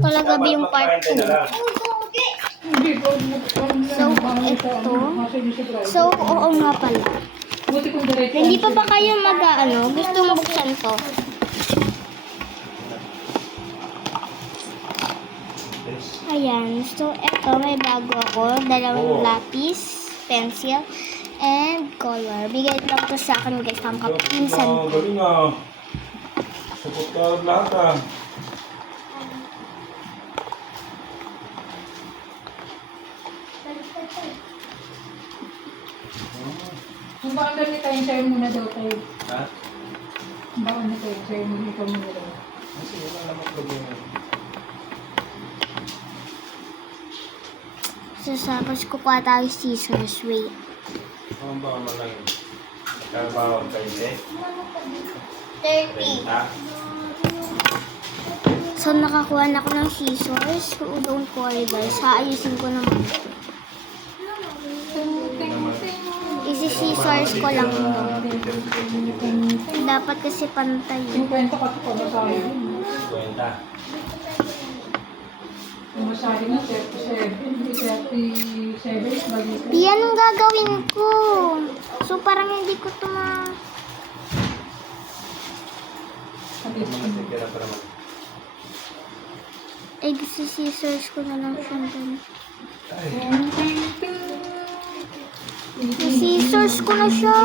Talaga ba yung part 2? So, ito. So, oo nga pala. Hindi pa ba kayo gusto mabuksan to? Ayan. So, ito. May bago ako. Dalawang lapis, pencil, and color. Bigay lang to sa akin guys. Ang kapinsan ko. Galing ah. Support ka lahat ah. Kung baka gamit tayo, share muna daw tayo. Ha? Baka na tayo, share muna ikaw muna daw. Kasi wala namang problema. So, tapos kukuha tayo scissors. Wait. Ang ba naman lang yun? Nagkabawang kayo eh? 30. So, nakakuha na ako ng scissors. So, don't worry guys. Haayusin ko naman. Isi-scissors ko lang ito. Dapat kasi pantay. Yung kwento kasi pala tayo. Kwenta. Yung masahe na 37 bagi ko. Yan ang gagawin ko. So, parang hindi ko ito Tira pa naman. isi-scissors ko na lang siya dun. Scissors ko na siya.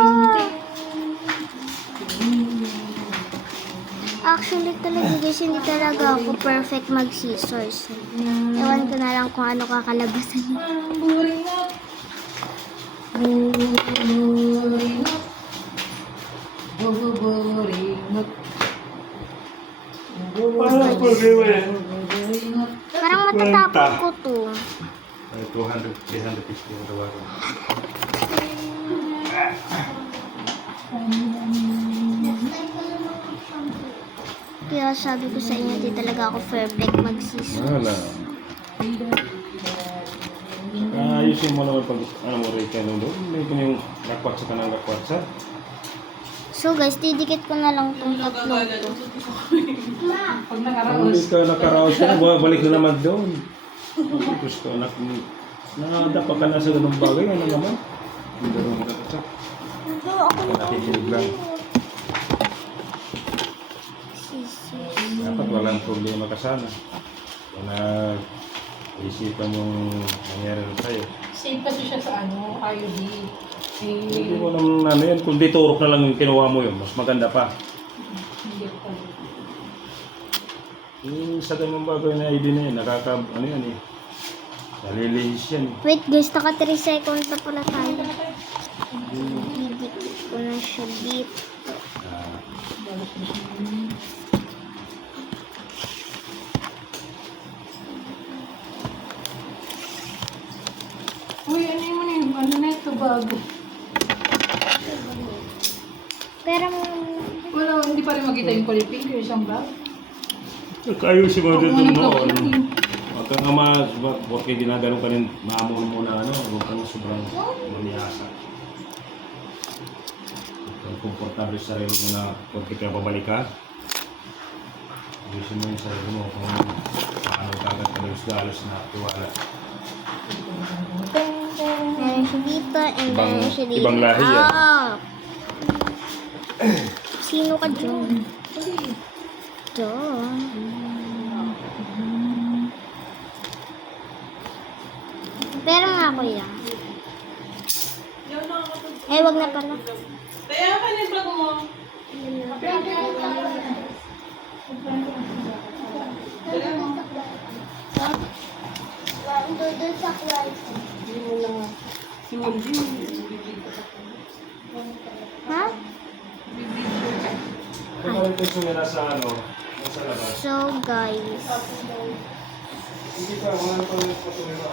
Actually talaga guys, hindi talaga ako perfect mag-scissors. Ewan ko na lang kung ano kakalabasan niya. Boring na. Boring na. Boring na. Ano ang problema yan? Parang matatapon ko to. Ay, 200, 350 yung gawa ko. Kaya sabi ko sa inyo, hindi talaga ako perfect mag-scissors. Wala. Ayusin mo naman pag, mo, Rika, nung doon. May yung nakwatsa ka ng nakwatsa. So guys, didikit ko na lang tong tatlong to. Pag Kung nakaraos. hindi ka nakaraos ka, balik na naman doon. Tapos ka, nakadapa ka na sa ganung bagay, ano naman? Hindi naman nakwatsa. Ito, ako na Nakikinig lang. scissors. Dapat walang problema ka sana. Kung isipan yung nangyari sa'yo. Save kasi siya sa IOD. Hindi mo naman yan. Kung di turok na lang yung kinuha mo yun, mas maganda pa. Hindi ko pala. Yung sa ganung bagay na ID na yun, yan eh. Nalilihis yan eh. Wait guys, naka 3 seconds na pala tayo. Didikit ko na siya dito. Ah, Uy, ano yung ano na ito bago? Pero, Wala, hindi pa rin makita yung kulay pink yung isang bag. Ayusin mo dito Huwag noon. mo Huwag kang huwag kayo ginagano ka rin, maamon mo na huwag kang sobrang maniyasa. Huwag kang komportable sa sarili mo na huwag ka babalik ka. Ayusin mo yung sarili mo kung paano ka agad galos na tiwala. meron siya dito, and meron siya dito. Ibang lahi yan. Ah! Sino ka dyan? Ito. Pero nga kuya. Wag na pala. Kaya ka na yung vlog mo. Doon sa kwarto. Ha? Ito pa rin ito yung nasa nasa labas. So guys. Hindi ka, wala pa rin ito na.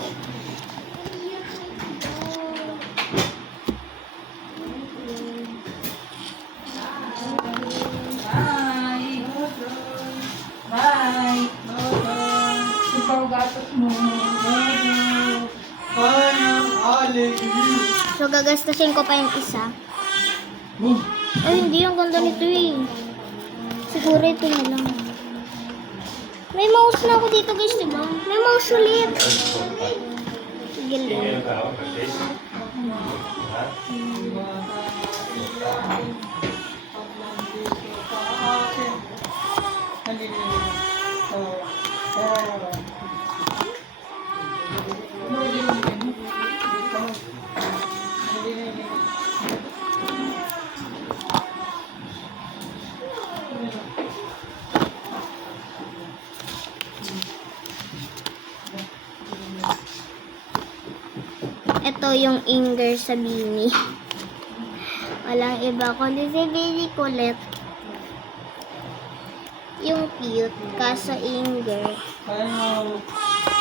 Bye! Bye! Ikaw gatos mo. So gagastusin ko pa yung isa. Ay, hindi. Ang ganda nito eh. Siguro ito na lang. May mouse na ako dito guys, diba? May mouse ulit. Sige lang. Ito yung Inger sa Bini. Walang iba kundi si Bini kulit. Yung cute, kaso Inger.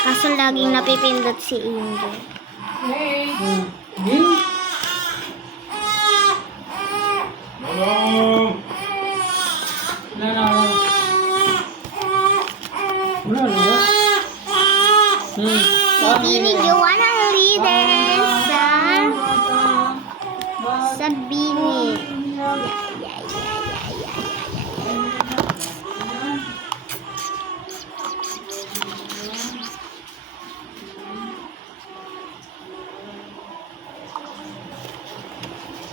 Kaso laging napipindot si Inger. Hey! Manong! Si Bini Jowa ng leader sa Bini.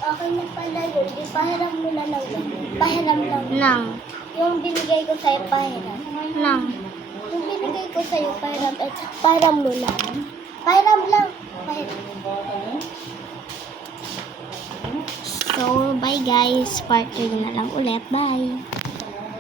Okay na pala yun. Di pahiram mo na lang yun. Pahiram lang. Nang. Yung binigay ko sa'yo, pahiram. Nang. Yung binigay ko sa'yo, pahiram. Pahiram mo lang. Pahiram lang. Pahiram. So, bye guys. Part 3 na lang ulit. Bye.